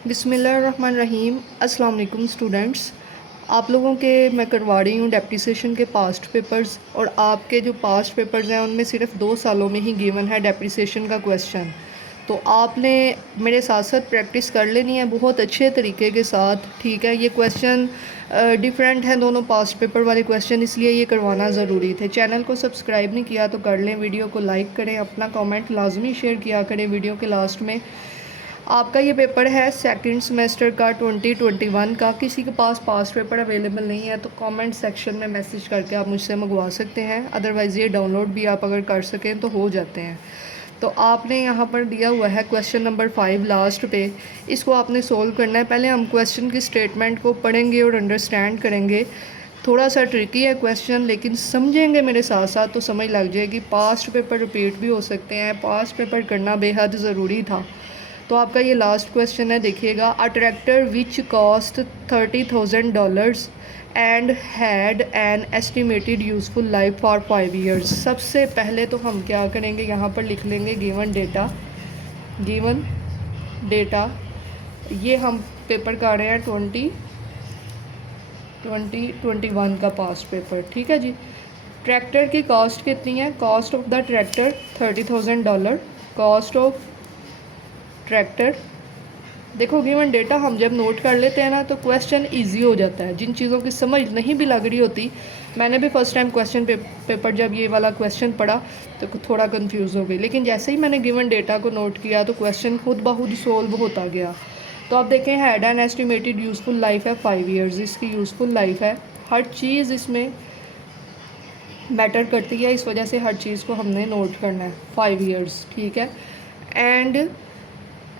बिस्मिल्लाहिर्रहमानिर्रहीम। अस्सलाम वालेकुम स्टूडेंट्स, आप लोगों के मैं करवा रही हूँ डेप्रिसिएशन के पास्ट पेपर्स। और आपके जो पास्ट पेपर्स हैं उनमें सिर्फ 2 सालों में ही गिवन है डेप्रिसिएशन का क्वेश्चन। तो आपने मेरे साथ साथ प्रैक्टिस कर लेनी है बहुत अच्छे तरीके के साथ, ठीक है। ये क्वेश्चन डिफरेंट हैं दोनों पास्ट पेपर वाले क्वेश्चन, इसलिए ये करवाना ज़रूरी थे। चैनल को सब्सक्राइब नहीं किया तो कर लें, वीडियो को लाइक करें, अपना कमेंट लाजमी शेयर किया करें वीडियो के लास्ट में। आपका ये पेपर है सेकंड सेमेस्टर का 2021 का। किसी के पास पास्ट पेपर अवेलेबल नहीं है तो कमेंट सेक्शन में मैसेज करके आप मुझसे मंगवा सकते हैं, अदरवाइज़ ये डाउनलोड भी आप अगर कर सकें तो हो जाते हैं। तो आपने यहाँ पर दिया हुआ है क्वेश्चन नंबर 5 लास्ट पे, इसको आपने सोल्व करना है। पहले हम क्वेश्चन की स्टेटमेंट को पढ़ेंगे और अंडरस्टैंड करेंगे। थोड़ा सा ट्रिकी है क्वेश्चन, लेकिन समझेंगे मेरे साथ साथ तो समझ लग जाएगी। पास्ट पेपर रिपीट भी हो सकते हैं, पास्ट पेपर करना बेहद ज़रूरी था। तो आपका ये लास्ट क्वेश्चन है, देखिएगा। A tractor which cost $30,000 and had an estimated useful life for 5 years. सबसे पहले तो हम क्या करेंगे, यहाँ पर लिख लेंगे गिवन डेटा। ये हम पेपर कर रहे हैं 2021 का पास्ट पेपर, ठीक है जी। ट्रैक्टर की कॉस्ट कितनी है? Cost of the tractor $30,000। Cost of tractor, देखो गिवन डेटा हम जब नोट कर लेते हैं ना तो क्वेश्चन इजी हो जाता है। जिन चीज़ों की समझ नहीं भी लग रही होती, मैंने भी फर्स्ट टाइम क्वेश्चन पेपर जब ये वाला क्वेश्चन पढ़ा तो थोड़ा कंफ्यूज हो गई, लेकिन जैसे ही मैंने गिवन डेटा को नोट किया तो क्वेश्चन खुद ब खुद सोल्व होता गया। तो आप देखें, had an estimated useful life है 5 ईयर्स, इसकी यूज़फुल लाइफ है। हर चीज़ इसमें मैटर करती है, इस वजह से हर चीज़ को हमने नोट करना है। 5 ईयर्स, ठीक है। And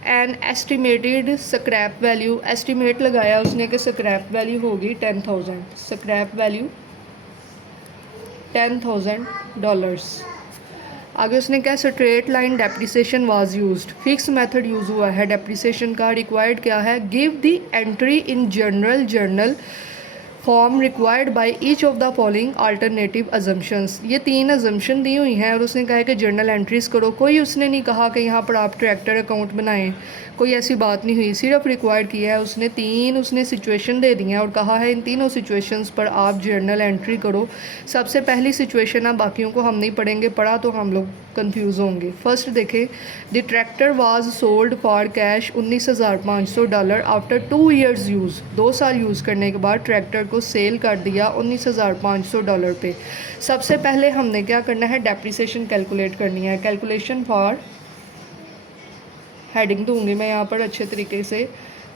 an estimated scrap value, estimate लगाया उसने कि स्क्रैप वैल्यू होगी 10,000, स्क्रैप वैल्यू $10,000। आगे उसने क्या, straight line depreciation was used, fix method use हुआ है डेप्रिसिएशन का। रिक्वायर्ड क्या है, give the entry in journal form required by each of the following alternative assumptions. ये 3 अजम्पशन दी हुई हैं और उसने कहा है कि जर्नल एंट्रीज करो। कोई उसने नहीं कहा कि यहाँ पर आप ट्रैक्टर अकाउंट बनाएं, कोई ऐसी बात नहीं हुई। सिर्फ रिक्वायर्ड किया है उसने, 3 उसने सिचुएशन दे दी हैं और कहा है इन तीनों सिचुएशंस पर आप जर्नल एंट्री करो। सबसे पहली सिचुएशन है, बाकियों को हम नहीं पढ़ेंगे, पढ़ा तो हम लोग कंफ्यूज होंगे। फर्स्ट देखें, the tractor was sold for cash $19,500 after 2 years use. 2 साल यूज़ करने के बाद ट्रैक्टर को सेल कर दिया $19,500 पे। सबसे पहले हमने क्या करना है, डेप्रिसिएशन कैलकुलेट करनी है। कैलकुलेशन फॉर, हेडिंग दूंगी मैं यहाँ पर अच्छे तरीके से,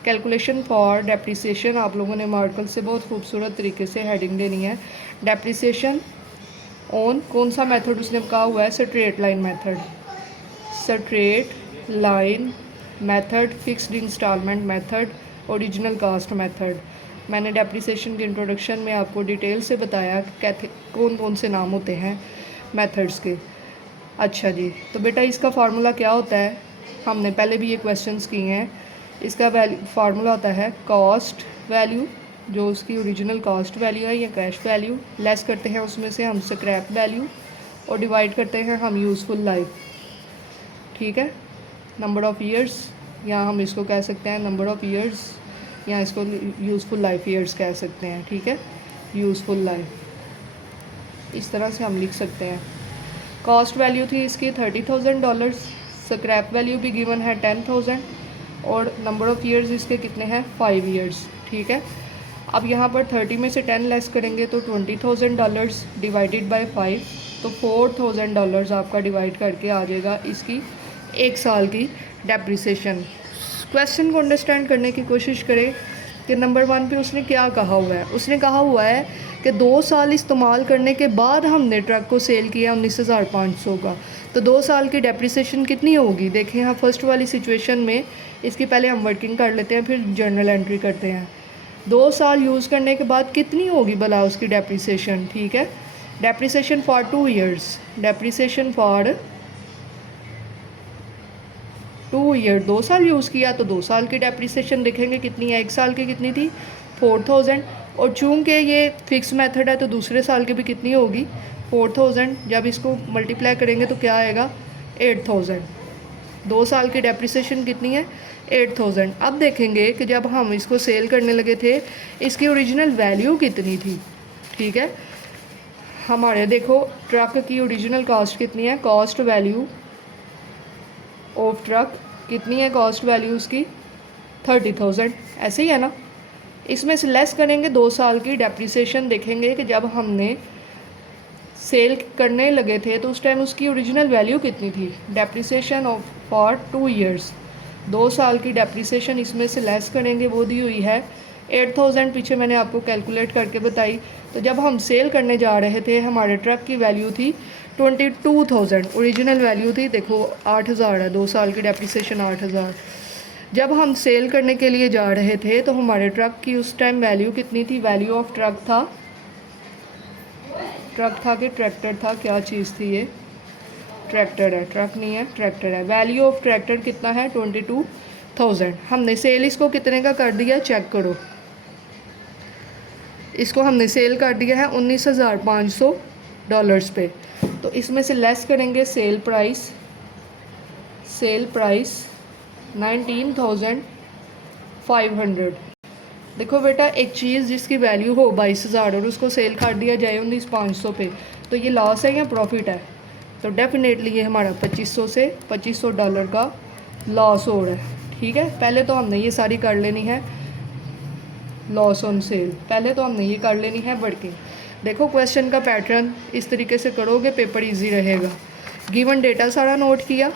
कैलकुलेशन फॉर डेप्रिसिएशन। आप लोगों ने मार्कर से बहुत खूबसूरत तरीके से हेडिंग देनी है। डेप्रिसिएशन ऑन कौन सा मेथड उसने कहा हुआ है, straight line method, straight line method, fixed instalment method, original cost method. मैंने डेप्रिसिएशन के इंट्रोडक्शन में आपको डिटेल से बताया कि कौन कौन से नाम होते हैं मेथड्स के। अच्छा जी, तो बेटा इसका फार्मूला क्या होता है, हमने पहले भी ये क्वेश्चंस किए हैं। इसका फार्मूला होता है कॉस्ट वैल्यू, जो उसकी ओरिजिनल कॉस्ट वैल्यू है या कैश वैल्यू, लेस करते हैं उसमें से हम स्क्रैप वैल्यू और डिवाइड करते हैं हम यूज़फुल लाइफ, ठीक है। नंबर ऑफ़ ईयर्स, या हम इसको कह सकते हैं नंबर ऑफ़ ईयर्स, या इसको यूज़फुल लाइफ ईयर्स कह सकते हैं, ठीक है। यूज़फुल लाइफ, इस तरह से हम लिख सकते हैं। कॉस्ट वैल्यू थी इसकी $30,000, स्क्रैप वैल्यू भी गिवन है 10,000 और नंबर ऑफ़ ईयर्स इसके कितने हैं, 5 ईयर्स, ठीक है। अब यहाँ पर 30 में से 10 लेस करेंगे तो $20,000 डिवाइडेड बाय 5, तो $4,000 आपका डिवाइड करके आ जाएगा इसकी 1 साल की डेप्रिसिएशन। क्वेश्चन को अंडरस्टैंड करने की कोशिश करें कि नंबर 1 पे उसने क्या कहा हुआ है। उसने कहा हुआ है कि 2 साल इस्तेमाल करने के बाद हमने ट्रक को सेल किया 19,500 का, तो 2 साल की डेप्रिसिएशन कितनी होगी। देखें यहाँ फर्स्ट वाली सिचुएशन में इसकी पहले हम वर्किंग कर लेते हैं, फिर जर्नल एंट्री करते हैं। 2 साल यूज़ करने के बाद कितनी होगी भला उसकी डेप्रिसिएशन, ठीक है। Depreciation for 2 years, depreciation for 2 year, 2 साल यूज़ किया तो 2 साल की डेप्रिसिएशन देखेंगे कितनी है। 1 साल की कितनी थी, 4,000, और चूँकि ये फिक्स मेथड है तो दूसरे साल की भी कितनी होगी, 4,000। जब इसको मल्टीप्लाई करेंगे तो क्या आएगा, 8,000। 2 साल की डेप्रिसिएशन कितनी है 8000। अब देखेंगे कि जब हम इसको सेल करने लगे थे इसकी ओरिजिनल वैल्यू कितनी थी। ठीक है, हमारे देखो ट्रक की ओरिजिनल कॉस्ट कितनी है, कॉस्ट वैल्यू ऑफ ट्रक कितनी है, कॉस्ट वैल्यू उसकी 30,000, ऐसे ही है ना। इसमें से लेस करेंगे 2 साल की डेप्रिसिएशन, देखेंगे कि जब हमने सेल करने लगे थे तो उस टाइम उसकी ओरिजिनल वैल्यू कितनी थी, डेप्रिसिएशन ऑफ फॉर 2 ईयर्स। 2 साल की डेप्रिसिएशन इसमें से लेस करेंगे, वो दी हुई है 8000, पीछे मैंने आपको कैलकुलेट करके बताई। तो जब हम सेल करने जा रहे थे हमारे ट्रक की वैल्यू थी 22,000, ओरिजिनल वैल्यू थी देखो 8000 है, 2 साल की डेप्रिसिएशन 8000। जब हम सेल करने के लिए जा रहे थे तो हमारे ट्रक की उस टाइम वैल्यू कितनी थी, वैल्यू ऑफ ट्रक था कि ट्रैक्टर था, क्या चीज़ थी ये, ट्रैक्टर है, ट्रक नहीं है ट्रैक्टर है। वैल्यू ऑफ ट्रैक्टर कितना है 22,000। हमने सेल इसको कितने का कर दिया, चेक करो, इसको हमने सेल कर दिया है $19,500 पे। तो इसमें से लेस करेंगे सेल प्राइस 19,500। देखो बेटा, एक चीज़ जिसकी वैल्यू हो 22,000 और उसको सेल कर दिया जाए 19,500 पे, तो ये लॉस है या प्रॉफिट है, तो डेफिनेटली ये हमारा $2500 का लॉस हो रहा है। ठीक है, पहले तो हमने ये सारी कर लेनी है लॉस ऑन सेल, पहले तो हमने ये कर लेनी है वर्किंग। देखो क्वेश्चन का पैटर्न इस तरीके से करोगे पेपर इजी रहेगा। गिवन डेटा सारा नोट किया,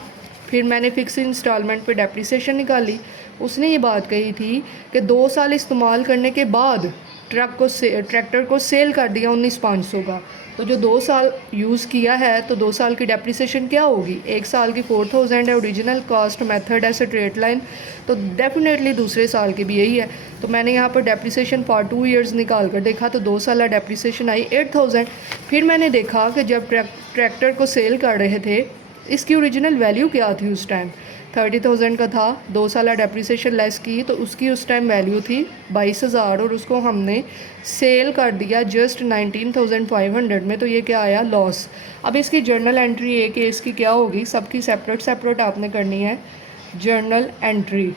फिर मैंने फिक्स इंस्टॉलमेंट पे डेप्रिसिएशन निकाली। उसने ये बात कही थी कि 2 साल इस्तेमाल करने के बाद ट्रैक्टर को सेल कर दिया 19,500 का, तो जो 2 साल यूज़ किया है तो 2 साल की डेप्रिसिएशन क्या होगी, 1 साल की 4,000 है, ओरिजिनल कॉस्ट मेथड है स्ट्रेट लाइन, तो डेफिनेटली दूसरे साल की भी यही है। तो मैंने यहाँ पर डेप्रिसिएशन फॉर 2 ईयर्स निकाल कर देखा तो 2 साल डेप्रिसिएशन आई 8,000। फिर मैंने देखा कि जब ट्रैक्टर को सेल कर रहे थे इसकी ओरिजिनल वैल्यू क्या थी, उस टाइम 30,000 का था, 2 साल डेप्रिसिएशन लेस की तो उसकी उस टाइम वैल्यू थी 22,000 और उसको हमने सेल कर दिया जस्ट 19,500 में, तो ये क्या आया, लॉस। अब इसकी जर्नल एंट्री एक केस की क्या होगी, सबकी सेपरेट आपने करनी है जर्नल एंट्री,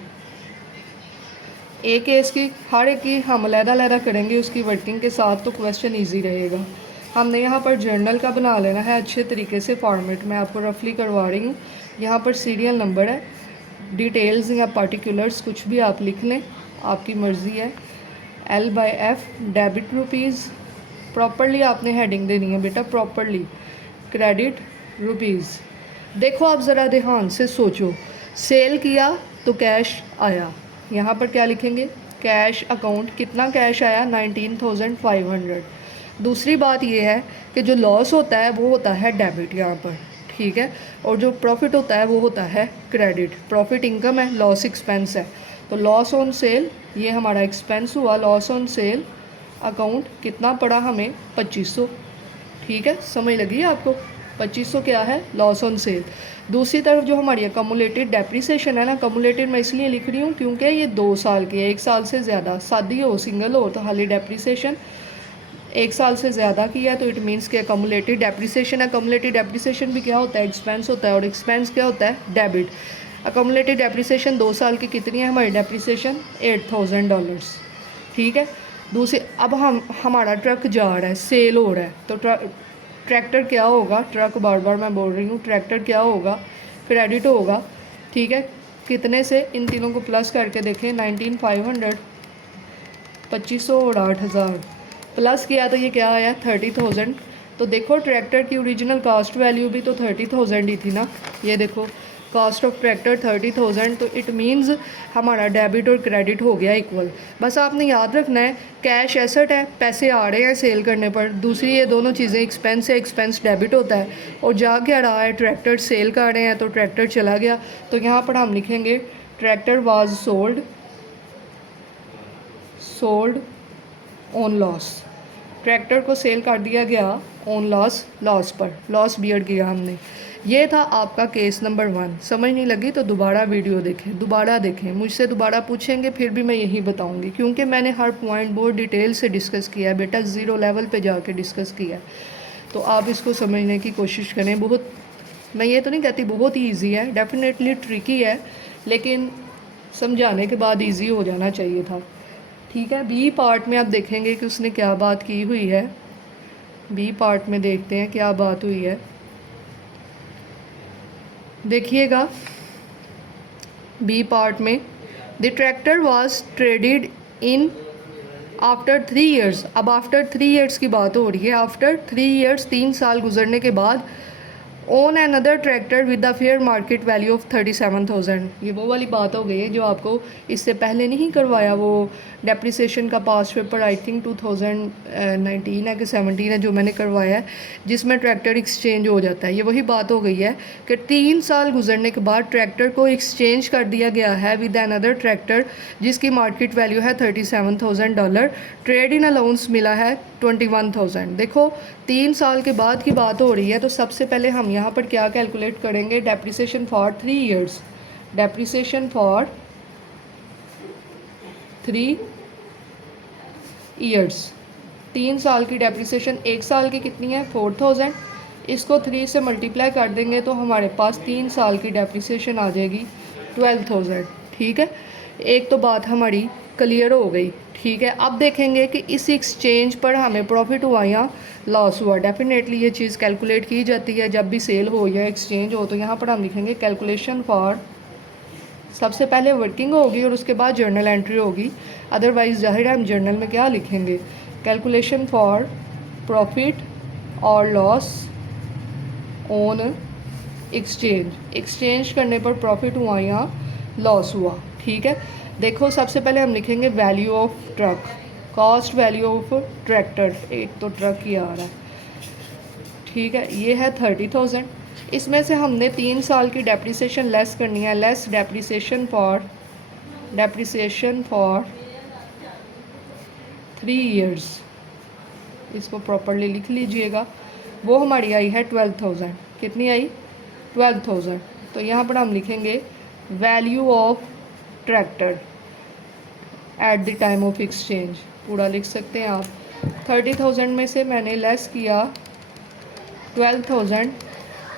एक केस की हर एक की हम अलग करेंगे उसकी वर्किंग के साथ, तो क्वेश्चन ईजी रहेगा। हमने यहाँ पर जर्नल का बना लेना है अच्छे तरीके से फॉर्मेट में, आपको रफली करवा रही हूँ। यहाँ पर सीरियल नंबर है, डिटेल्स या पार्टिकुलर्स कुछ भी आप लिख लें, आपकी मर्ज़ी है। L/F डेबिट रुपीज़, प्रॉपरली आपने हेडिंग देनी है बेटा, प्रॉपरली क्रेडिट रुपीज़। देखो आप ज़रा ध्यान से सोचो, सेल किया तो कैश आया, यहाँ पर क्या लिखेंगे, कैश अकाउंट, कितना कैश आया 19,500। दूसरी बात ये है कि जो लॉस होता है वो होता है डेबिट यहाँ पर, ठीक है, और जो प्रॉफिट होता है वो होता है क्रेडिट। प्रॉफिट इनकम है, लॉस एक्सपेंस है, तो लॉस ऑन सेल ये हमारा एक्सपेंस हुआ, लॉस ऑन सेल अकाउंट कितना पड़ा हमें 2500। ठीक है, समझ लगी आपको, 2500 क्या है, लॉस ऑन सेल। दूसरी तरफ जो हमारी अकमुलेटेड डेप्रिसिएशन है ना, अकमुलेटेड मैं इसलिए लिख रही हूँ क्योंकि ये 2 साल की है, 1 साल से ज़्यादा, शादी हो सिंगल हो तो हाली डेप्रिसिएशन 1 साल से ज़्यादा किया तो इट मीन्स कि अकमुलेटेड डेप्रिसिएशन। अकमुलेटेड डेप्रिसिएशन भी क्या होता है, एक्सपेंस होता है, और एक्सपेंस क्या होता है, डेबिट। अकमुलेटेड डेप्रिसिएशन 2 साल की कितनी है हमारी डेप्रिसिएशन, $8,000। ठीक है, दूसरी अब हमारा ट्रक जा रहा है, सेल हो रहा है, तो ट्रैक्टर क्या होगा, ट्रक बार बार मैं बोल रही हूँ, ट्रैक्टर क्या होगा, क्रेडिट होगा। ठीक है, कितने से, इन तीनों को प्लस करके देखें, 19,500, 2500 और 8,000 प्लस किया तो ये क्या आया 30,000। तो देखो ट्रैक्टर की ओरिजिनल कॉस्ट वैल्यू भी तो 30,000 ही थी ना, ये देखो कॉस्ट ऑफ ट्रैक्टर 30,000, तो इट मीन्स हमारा डेबिट और क्रेडिट हो गया इक्वल। बस आपने याद रखना है कैश एसेट है, पैसे आ रहे हैं सेल करने पर, दूसरी ये दोनों चीज़ें एक्सपेंस है, एक्सपेंस डेबिट होता है, और जा क्या रहा है, ट्रैक्टर सेल कर रहे हैं तो ट्रैक्टर चला गया, तो यहाँ पर हम लिखेंगे tractor was sold on loss. Tractor को सेल कर दिया गया ऑन लॉस पर, लॉस बियर किया हमने। ये था आपका केस नंबर 1। समझ नहीं लगी तो दोबारा वीडियो देखें, दोबारा देखें, मुझसे दोबारा पूछेंगे फिर भी मैं यही बताऊंगी, क्योंकि मैंने हर पॉइंट बहुत डिटेल से डिस्कस किया है बेटा, 0 लेवल पे जाके डिस्कस किया है, तो आप इसको समझने की कोशिश करें, बहुत मैं ये तो नहीं कहती बहुत ही ईजी है, डेफिनेटली ट्रिकी है, लेकिन समझाने के बाद इजी हो जाना चाहिए था। ठीक है, बी पार्ट में आप देखेंगे कि उसने क्या बात की हुई है। बी पार्ट में देखते हैं क्या बात हुई है, देखिएगा। बी पार्ट में the tractor was traded in after 3 years. अब आफ्टर 3 ईयर्स की बात हो रही है। आफ्टर 3 ईयर्स, 3 साल गुजरने के बाद, own another tractor with the fair market value of 37,000। ये वो वाली बात हो गई है जो आपको इससे पहले नहीं करवाया, वो डेप्रिसिएशन का पास पेपर आई थिंक 2019 है कि 17 है जो मैंने करवाया है, जिसमें ट्रैक्टर एक्सचेंज हो जाता है। ये वही बात हो गई है कि 3 साल गुजरने के बाद ट्रैक्टर को एक्सचेंज कर दिया गया है विद अनदर ट्रैक्टर जिसकी मार्केट वैल्यू है $37,000। ट्रेड इन अलाउंस मिला है 21,000। देखो 3 साल के बाद की बात हो रही है, तो सबसे पहले हम यहाँ पर क्या कैलकुलेट करेंगे, depreciation for 3 years. Depreciation for 3 years, 3 साल की डेप्रिसिएशन, 1 साल की कितनी है 4,000, इसको 3 से मल्टीप्लाई कर देंगे तो हमारे पास 3 साल की डेप्रिसिएशन आ जाएगी 12,000। ठीक है, एक तो बात हमारी क्लियर हो गई। ठीक है, अब देखेंगे कि इस एक्सचेंज पर हमें प्रॉफिट हुआ या लॉस हुआ। डेफिनेटली ये चीज़ कैलकुलेट की जाती है जब भी सेल हो या एक्सचेंज हो। तो यहाँ पर हम लिखेंगे कैलकुलेशन फॉर, सबसे पहले वर्किंग होगी और उसके बाद जर्नल एंट्री होगी, अदरवाइज़ जाहिर है हम जर्नल में क्या लिखेंगे, कैलकुलेशन फॉर प्रॉफिट और लॉस ऑन एक्सचेंज। एक्सचेंज करने पर प्रॉफिट हुआ या लॉस हुआ। ठीक है, देखो सबसे पहले हम लिखेंगे value of truck, cost value of tractor, एक तो ट्रक ही आ रहा है। ठीक है, ये है 30,000। इसमें से हमने 3 साल की डेप्रिसिएशन लेस करनी है, लेस डेप्रिसिएशन फॉर 3 ईयर्स, इसको प्रॉपरली लिख लीजिएगा। वो हमारी आई है 12,000। कितनी आई 12,000। तो यहाँ पर हम लिखेंगे value of tractor at the time of exchange, पूरा लिख सकते हैं आप। 30,000 में से मैंने लेस किया 12,000,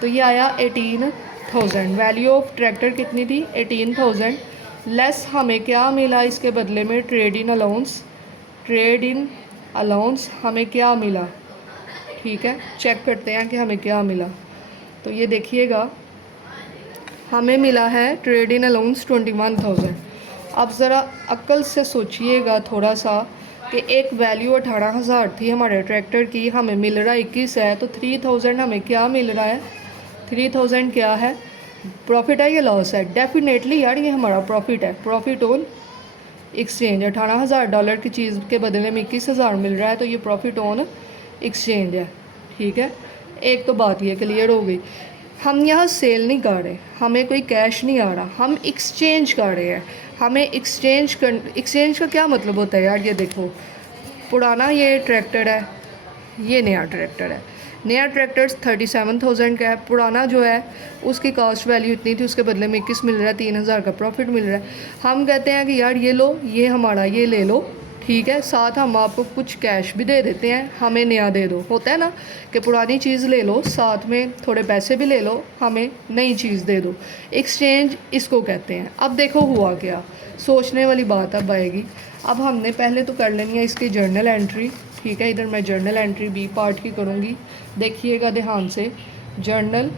तो ये आया 18,000। वैल्यू ऑफ ट्रैक्टर कितनी थी 18,000, लेस हमें क्या मिला इसके बदले में, trade in allowance. Trade in allowance हमें क्या मिला, ठीक है, चेक करते हैं कि हमें क्या मिला। तो ये देखिएगा हमें मिला है ट्रेड इन अलाउंस 21,000। अब ज़रा अक्ल से सोचिएगा थोड़ा सा कि एक वैल्यू 18,000 थी हमारे ट्रैक्टर की, हमें मिल रहा है 21 है, तो 3,000 हमें क्या मिल रहा है, 3,000 क्या है, प्रॉफिट है या लॉस है। डेफिनेटली यार ये हमारा प्रॉफिट है, प्रॉफिट ऑन एक्सचेंज। $18,000 की चीज़ के बदले में 21,000 मिल रहा है, तो ये प्रॉफिट ऑन एक्सचेंज है। ठीक है, एक तो बात ये क्लियर हो गई। हम यहाँ सेल नहीं कर रहे, हमें कोई कैश नहीं आ रहा, हम एक्सचेंज कर रहे हैं। हमें एक्सचेंज का क्या मतलब होता है यार, ये देखो पुराना ये ट्रैक्टर है, ये नया ट्रैक्टर है। नया ट्रैक्टर 37,000 का है, पुराना जो है उसकी कॉस्ट वैल्यू इतनी थी, उसके बदले में 21 मिल रहा है, 3,000 का प्रॉफिट मिल रहा है। हम कहते हैं कि यार ये लो, ये हमारा, ये ले लो, ठीक है, साथ हम आपको कुछ कैश भी दे देते हैं, हमें नया दे दो। होता है ना कि पुरानी चीज़ ले लो, साथ में थोड़े पैसे भी ले लो, हमें नई चीज़ दे दो। एक्सचेंज इसको कहते हैं। अब देखो हुआ क्या, सोचने वाली बात अब आएगी। अब हमने पहले तो कर लेनी है इसकी जर्नल एंट्री। ठीक है, इधर मैं जर्नल एंट्री बी पार्ट की करूँगी, देखिएगा ध्यान से। जर्नल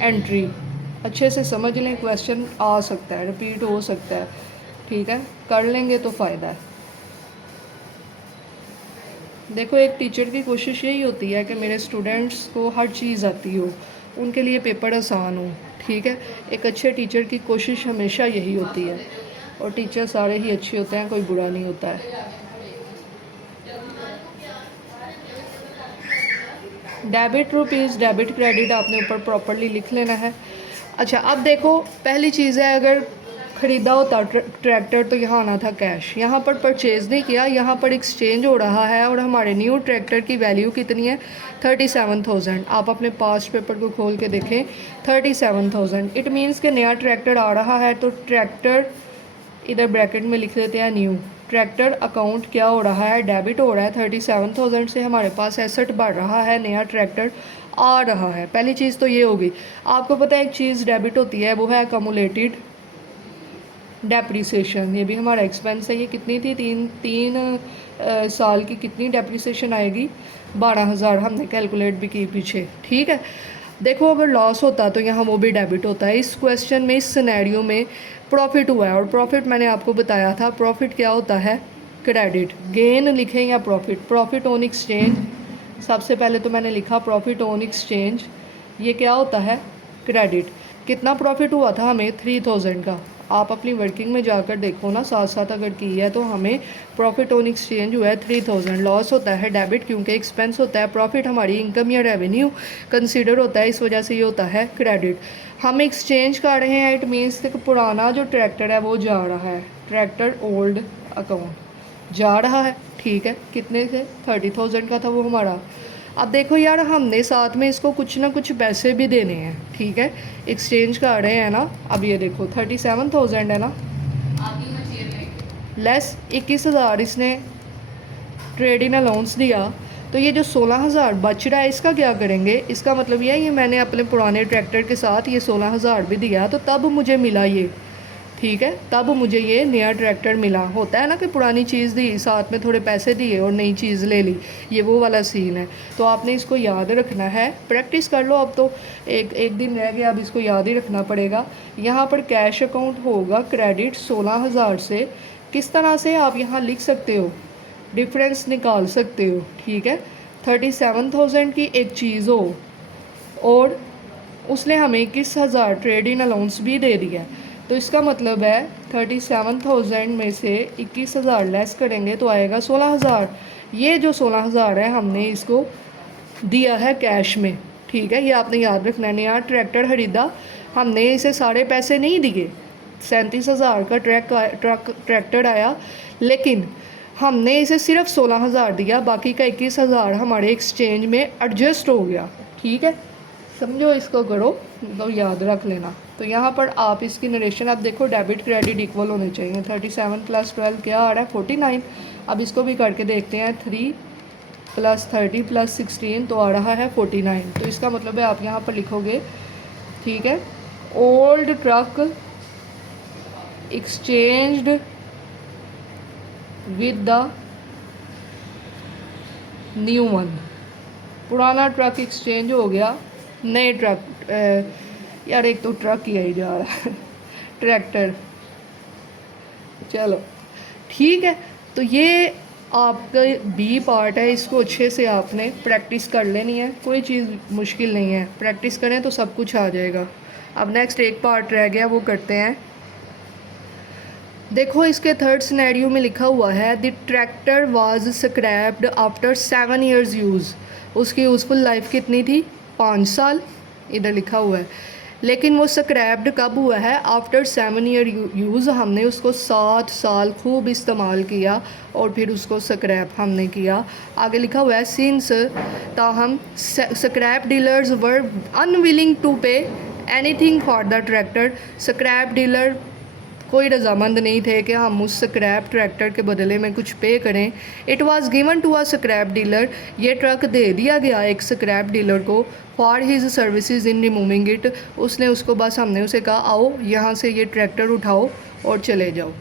एंट्री अच्छे से समझ लें, क्वेश्चन आ सकता है, रिपीट हो सकता है। ठीक है, कर लेंगे तो फ़ायदा है। देखो एक टीचर की कोशिश यही होती है कि मेरे स्टूडेंट्स को हर चीज़ आती हो, उनके लिए पेपर आसान हो। ठीक है, एक अच्छे टीचर की कोशिश हमेशा यही होती है, और टीचर सारे ही अच्छे होते हैं, कोई बुरा नहीं होता है। डेबिट रुपीज़, डेबिट क्रेडिट आपने ऊपर प्रॉपरली लिख लेना है। अच्छा, अब देखो पहली चीज़ है, अगर ख़रीदा होता ट्रैक्टर तो यहाँ आना था कैश, यहाँ पर परचेज़ नहीं किया, यहाँ पर एक्सचेंज हो रहा है, और हमारे न्यू ट्रैक्टर की वैल्यू कितनी है 37,000। आप अपने पास्ट पेपर को खोल के देखें, 37,000। इट मीन्स कि नया ट्रैक्टर आ रहा है, तो ट्रैक्टर इधर ब्रैकेट में लिख देते हैं न्यू। ट्रैक्टर अकाउंट क्या हो रहा है, डेबिट हो रहा है, 37,000 से हमारे पास एसेट बढ़ रहा है, नया ट्रैक्टर आ रहा है। पहली चीज़ तो ये होगी। आपको पता है एक चीज़ डेबिट होती है, वो है अकमुलेटेड डेप्रीसिएशन। ये भी हमारा एक्सपेंस है। ये कितनी थी, तीन साल की कितनी डेप्रीसिएशन आएगी, 12,000 हमने कैलकुलेट भी की पीछे। ठीक है, देखो अगर लॉस होता तो यहाँ वो भी डेबिट होता है। इस क्वेश्चन में, इस सिनेरियो में प्रॉफिट हुआ है, और प्रॉफिट मैंने आपको बताया था प्रॉफिट क्या होता है, क्रेडिट। गेन लिखें या प्रॉफिट, प्रॉफिट ऑन एक्सचेंज, सबसे पहले तो मैंने लिखा प्रॉफिट ऑन एक्सचेंज, ये क्या होता है, क्रेडिट। कितना प्रॉफिट हुआ था हमें, 3000 का। आप अपनी वर्किंग में जाकर देखो ना, साथ साथ अगर की है तो हमें प्रॉफिट ऑन एक्सचेंज हुआ है 3000। लॉस होता है डेबिट क्योंकि एक्सपेंस होता है, प्रॉफिट हमारी इनकम या रेवेन्यू कंसीडर होता है, इस वजह से ये होता है क्रेडिट। हम एक्सचेंज कर रहे हैं, इट मीन्स कि पुराना जो ट्रैक्टर है वो जा रहा है, ट्रैक्टर ओल्ड अकाउंट जा रहा है। ठीक है, कितने से, 30,000 का था वो हमारा। अब देखो यार, हमने साथ में इसको कुछ ना कुछ पैसे भी देने हैं। ठीक है, एक्सचेंज कर रहे हैं ना। अब ये देखो 37,000 है ना, लेस 21,000 इसने ट्रेड इन अलाउंस दिया, तो ये जो 16,000 बच रहा है इसका क्या करेंगे। इसका मतलब ये है, ये मैंने अपने पुराने ट्रैक्टर के साथ ये 16,000 भी दिया, तो तब मुझे मिला ये। ठीक है, तब मुझे ये नया ट्रैक्टर मिला। होता है ना कि पुरानी चीज़ दी, साथ में थोड़े पैसे दिए और नई चीज़ ले ली, ये वो वाला सीन है। तो आपने इसको याद रखना है, प्रैक्टिस कर लो। अब तो एक दिन रह गया, अब इसको याद ही रखना पड़ेगा। यहाँ पर कैश अकाउंट होगा क्रेडिट 16,000 से। किस तरह से आप यहाँ लिख सकते हो, डिफरेंस निकाल सकते हो। ठीक है, 37,000 की एक चीज़ हो और उसने हमें 21,000 ट्रेड इन अलाउंस भी दे दिया, तो इसका मतलब है 37,000 में से 21,000 लेस करेंगे तो आएगा 16,000। ये जो 16,000 है हमने इसको दिया है कैश में। ठीक है, ये आपने याद रखना है। नया ट्रैक्टर खरीदा, हमने इसे सारे पैसे नहीं दिए, 37,000 का ट्रैक्टर आया, लेकिन हमने इसे सिर्फ 16,000 दिया, बाकी का 21,000 हमारे एक्सचेंज में एडजस्ट हो गया। ठीक है, समझो, इसको करो तो याद रख लेना। तो यहाँ पर आप इसकी नरेशन आप देखो, डेबिट क्रेडिट इक्वल होने चाहिए। 37 + 12 क्या आ रहा है, 49। अब इसको भी करके देखते हैं, 3 + 30 + 16 तो आ रहा है 49। तो इसका मतलब है आप यहाँ पर लिखोगे, ठीक है, old truck exchanged with the new one. पुराना ट्रक एक्सचेंज हो गया नए ट्रक, यार एक तो ट्रक ही आई जा रहा है ट्रैक्टर। चलो ठीक है, तो ये आपका बी पार्ट है, इसको अच्छे से आपने प्रैक्टिस कर लेनी है। कोई चीज़ मुश्किल नहीं है, प्रैक्टिस करें तो सब कुछ आ जाएगा। अब नेक्स्ट एक पार्ट रह गया, वो करते हैं। देखो इसके थर्ड सिनेरियो में लिखा हुआ है, the tractor was scraped after 7 years use. उसकी यूज़फुल लाइफ कितनी थी, 5 साल, इधर लिखा हुआ है। लेकिन वो स्क्रैप्ड कब हुआ है, आफ्टर 7 year यूज़। हमने उसको 7 साल खूब इस्तेमाल किया और फिर उसको स्क्रैप हमने किया। आगे लिखा हुआ है, सिंस ताहम scrap dealers were unwilling to pay anything for the tractor. Scrap dealer कोई रजामंद नहीं थे कि हम उस स्क्रैप ट्रैक्टर के बदले में कुछ पे करें। It was given to a scrap dealer, ये ट्रक दे दिया गया एक स्क्रैप डीलर को, for his services in removing it. उसने उसको बस, हमने उसे कहा आओ यहाँ से ये ट्रैक्टर उठाओ और चले जाओ।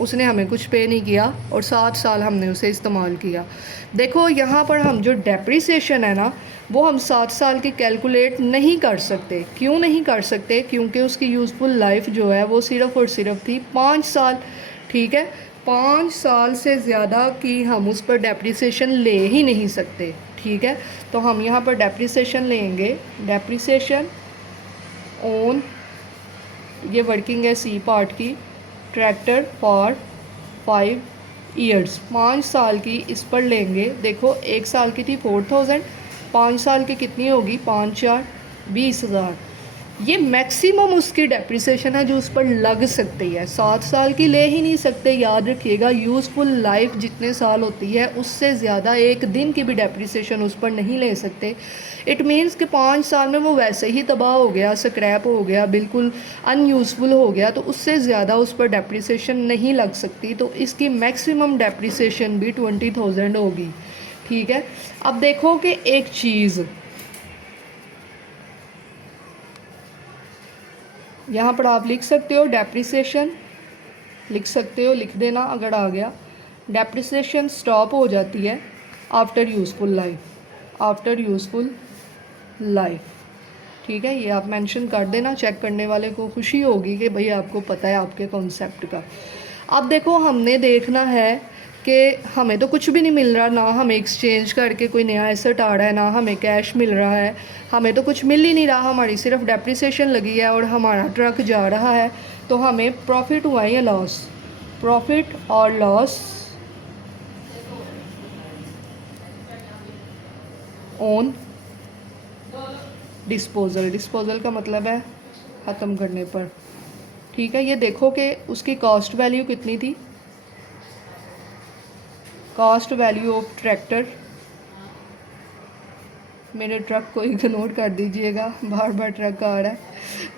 उसने हमें कुछ पे नहीं किया और 7 साल हमने उसे इस्तेमाल किया। देखो यहाँ पर हम जो डेप्रिसिएशन है ना, वो हम 7 साल की कैलकुलेट नहीं कर सकते। क्यों नहीं कर सकते, क्योंकि उसकी यूज़फुल लाइफ जो है वो सिर्फ़ और सिर्फ थी 5 साल। ठीक है, 5 साल से ज़्यादा की हम उस पर डेप्रिसिएशन ले ही नहीं सकते। ठीक है, तो हम यहाँ पर डेप्रिसिएशन लेंगे, डेप्रिसिएशन ऑन, ये वर्किंग है सी पार्ट की, ट्रैक्टर फॉर 5 years, 5 साल की इस पर लेंगे। देखो 1 साल की थी 4,000, 5 साल की कितनी होगी, 5 × 4 = 20,000। ये मैक्सिमम उसकी डेप्रिसिएशन है जो उस पर लग सकती है। 7 साल की ले ही नहीं सकते, याद रखिएगा। यूज़फुल लाइफ जितने साल होती है उससे ज़्यादा एक दिन की भी डेप्रिसिएशन उस पर नहीं ले सकते। इट मीन्स कि 5 साल में वो वैसे ही तबाह हो गया, स्क्रैप हो गया, बिल्कुल अनयूज़फुल हो गया, तो उससे ज़्यादा उस पर डेप्रिसिएशन नहीं लग सकती। तो इसकी मैक्सिमम डेप्रिसिएशन भी 20,000 होगी। ठीक है, अब देखो कि एक चीज़ यहाँ पर आप लिख सकते हो डेप्रिसिएशन, लिख सकते हो, लिख देना अगर आ गया। डेप्रिसिएशन स्टॉप हो जाती है after useful life, after useful life. ठीक है, ये आप मेंशन कर देना, चेक करने वाले को खुशी होगी कि भाई आपको पता है आपके कॉन्सेप्ट का। अब देखो हमने देखना है कि हमें तो कुछ भी नहीं मिल रहा, ना हमें एक्सचेंज करके कोई नया एसेट आ रहा है, ना हमें कैश मिल रहा है, हमें तो कुछ मिल ही नहीं रहा, हमारी सिर्फ डेप्रिसिएशन लगी है और हमारा ट्रक जा रहा है। तो हमें प्रॉफिट हुआ है या लॉस? प्रॉफिट और लॉस ऑन डिस्पोजल। डिस्पोजल का मतलब है ख़त्म करने पर। ठीक है, ये देखो कि उसकी कॉस्ट वैल्यू कितनी थी। कॉस्ट वैल्यू ऑफ ट्रैक्टर, मेरे ट्रक को इग्नोर कर दीजिएगा, बार बार ट्रक आ रहा है।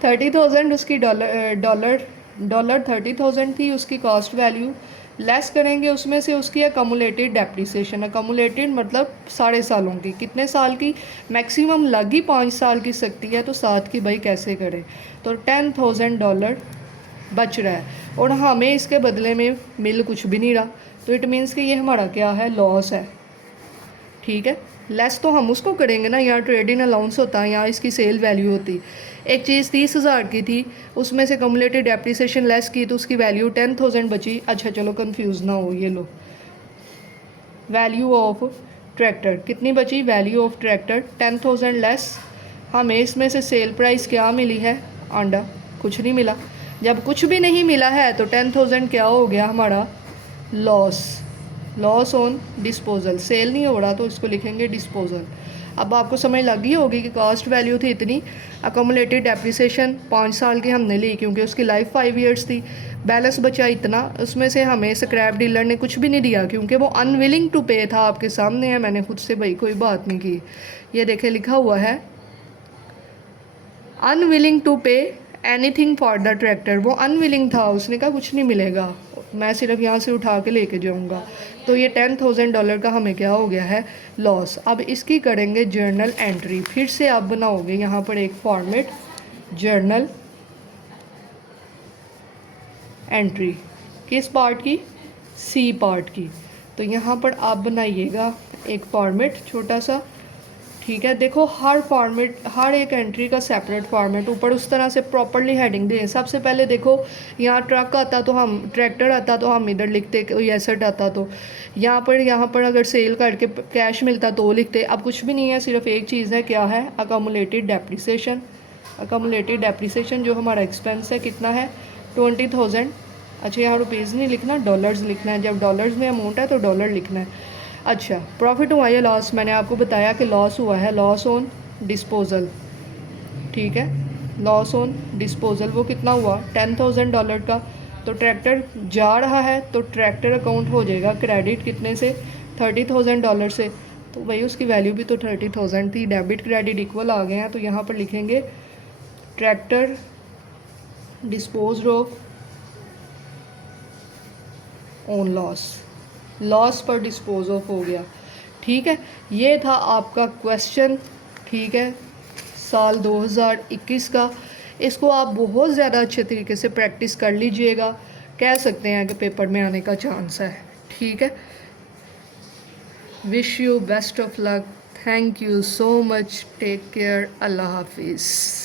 30,000 उसकी डॉलर 30,000 थी उसकी कॉस्ट वैल्यू। लेस करेंगे उसमें से उसकी अकमुलेटेड डेप्रिसिएशन। अकमुलेटेड मतलब सारे सालों की, कितने साल की? मैक्सिमम लग ही 5 साल की सकती है, तो 7 की भाई कैसे करें? तो $10,000 बच रहा है और हमें इसके बदले में मिल कुछ भी नहीं रहा, तो इट मीन्स कि ये हमारा क्या है? लॉस है। ठीक है, लेस तो हम उसको करेंगे ना, यहाँ ट्रेडिंग अलाउंस होता है, यहाँ इसकी सेल वैल्यू होती। एक चीज़ 30,000 की थी, उसमें से कम्युलेटेड डेप्रिसिएशन लेस की तो उसकी वैल्यू 10,000 बची। अच्छा चलो कंफ्यूज ना हो, ये लो वैल्यू ऑफ ट्रैक्टर कितनी बची? Value of tractor 10,000 less. हमें इसमें से सेल प्राइस क्या मिली है? आंडा, कुछ नहीं मिला। जब कुछ भी नहीं मिला है तो 10,000 क्या हो गया हमारा? Loss. Loss on disposal, sale नहीं हो रहा तो इसको लिखेंगे डिस्पोजल। अब आपको समझ लग गई होगी कि कॉस्ट वैल्यू थी इतनी, अकोमुलेटेड डेप्रिसिएशन 5 साल की हमने ली क्योंकि उसकी लाइफ 5 ईयर्स थी, बैलेंस बचा इतना, उसमें से हमें स्क्रैप डीलर ने कुछ भी नहीं दिया क्योंकि वो अनविलिंग टू पे था। आपके सामने है, मैंने खुद से भाई कोई बात नहीं की। ये देखे लिखा हुआ है unwilling to pay anything for the tractor. वो अनविलिंग था, उसने कहा कुछ नहीं मिलेगा, मैं सिर्फ यहाँ से उठा के लेके जाऊँगा। तो ये $10,000 का हमें क्या हो गया है? लॉस। अब इसकी करेंगे जर्नल एंट्री। फिर से आप बनाओगे यहाँ पर एक फॉर्मेट, जर्नल एंट्री। किस पार्ट की? सी पार्ट की। तो यहाँ पर आप बनाइएगा एक फॉर्मेट छोटा सा। ठीक है, देखो हर फॉर्मेट, हर एक एंट्री का सेपरेट फॉर्मेट, ऊपर उस तरह से प्रॉपरली हेडिंग दें। सबसे पहले देखो यहाँ ट्रक आता तो हम, ट्रैक्टर आता तो हम इधर लिखते, कोई एसेट आता तो यहाँ पर अगर सेल करके कैश मिलता तो लिखते। अब कुछ भी नहीं है, सिर्फ एक चीज़ है, क्या है? अकमुलेटेड डेप्रिसिएशन। अकमुलेटेड डेप्रिसिएशन जो हमारा एक्सपेंस है कितना है? 20,000। अच्छा यहाँ रुपीज़ नहीं लिखना, डॉलर्स लिखना है। जब डॉलर्स में अमाउंट है तो डॉलर लिखना है। अच्छा, प्रॉफिट हुआ या लॉस? मैंने आपको बताया कि लॉस हुआ है, लॉस ऑन डिस्पोजल। ठीक है, लॉस ऑन डिस्पोजल वो कितना हुआ? $10,000 का। तो ट्रैक्टर जा रहा है तो ट्रैक्टर अकाउंट हो जाएगा क्रेडिट कितने से? $30,000 से। तो भाई उसकी वैल्यू भी तो 30,000 थी, डेबिट क्रेडिट इक्वल आ गए हैं। तो यहाँ पर लिखेंगे tractor dispose of on loss, loss पर डिस्पोज ऑफ हो गया। ठीक है, ये था आपका क्वेश्चन। ठीक है, साल 2021 का। इसको आप बहुत ज़्यादा अच्छे तरीके से प्रैक्टिस कर लीजिएगा, कह सकते हैं कि पेपर में आने का चांस है। ठीक है, wish you best of luck, thank you so much, take care, अल्लाह हाफिज़।